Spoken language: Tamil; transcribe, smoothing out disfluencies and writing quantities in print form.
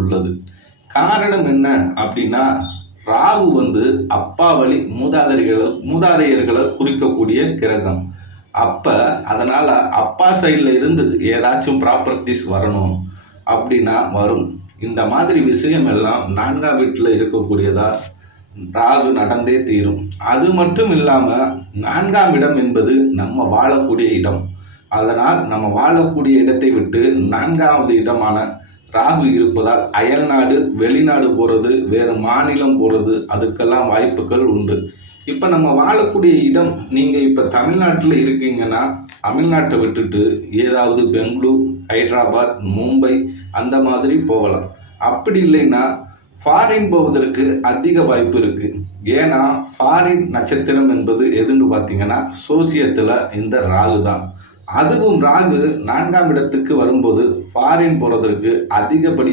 உள்ளது. காரணம் என்ன அப்படின்னா, ராகு அப்பா வழி மூதாதையர்களை குறிக்கக்கூடிய கிரகம். அதனால அப்பா சைட்ல இருந்து ஏதாச்சும் ப்ராப்பர்ட்டிஸ் வரணும் அப்படின்னா வரும். இந்த மாதிரி விஷயம் எல்லாம் 4ஆம் வீட்டில் இருக்கக்கூடியதா ராகு நடந்தே தீரும். அது மட்டும் இல்லாம 4ஆம் இடம் என்பது நம்ம வாழக்கூடிய இடம். அதனால் நம்ம வாழக்கூடிய இடத்தை விட்டு 4வது இடமான ராகு இருப்பதால் அயல்நாடு, வெளிநாடு போகிறது, வேறு மாநிலம் போகிறது, அதுக்கெல்லாம் வாய்ப்புகள் உண்டு. இப்போ நம்ம வாழக்கூடிய இடம், நீங்கள் இப்போ தமிழ்நாட்டில் இருக்கீங்கன்னா தமிழ்நாட்டை விட்டுட்டு ஏதாவது பெங்களூர், ஹைதராபாத், மும்பை அந்த மாதிரி போகலாம். அப்படி இல்லைன்னா ஃபாரின் போவதற்கு அதிக வாய்ப்பு இருக்குது. ஏன்னா ஃபாரின் நட்சத்திரம் என்பது எதுன்னு பார்த்தீங்கன்னா சோசியத்தில் இந்த ராகு தான். அதுவும் ராகு 4ஆம் இடத்துக்கு வரும்போது ஃபாரின் போகிறதற்கு அதிகப்படி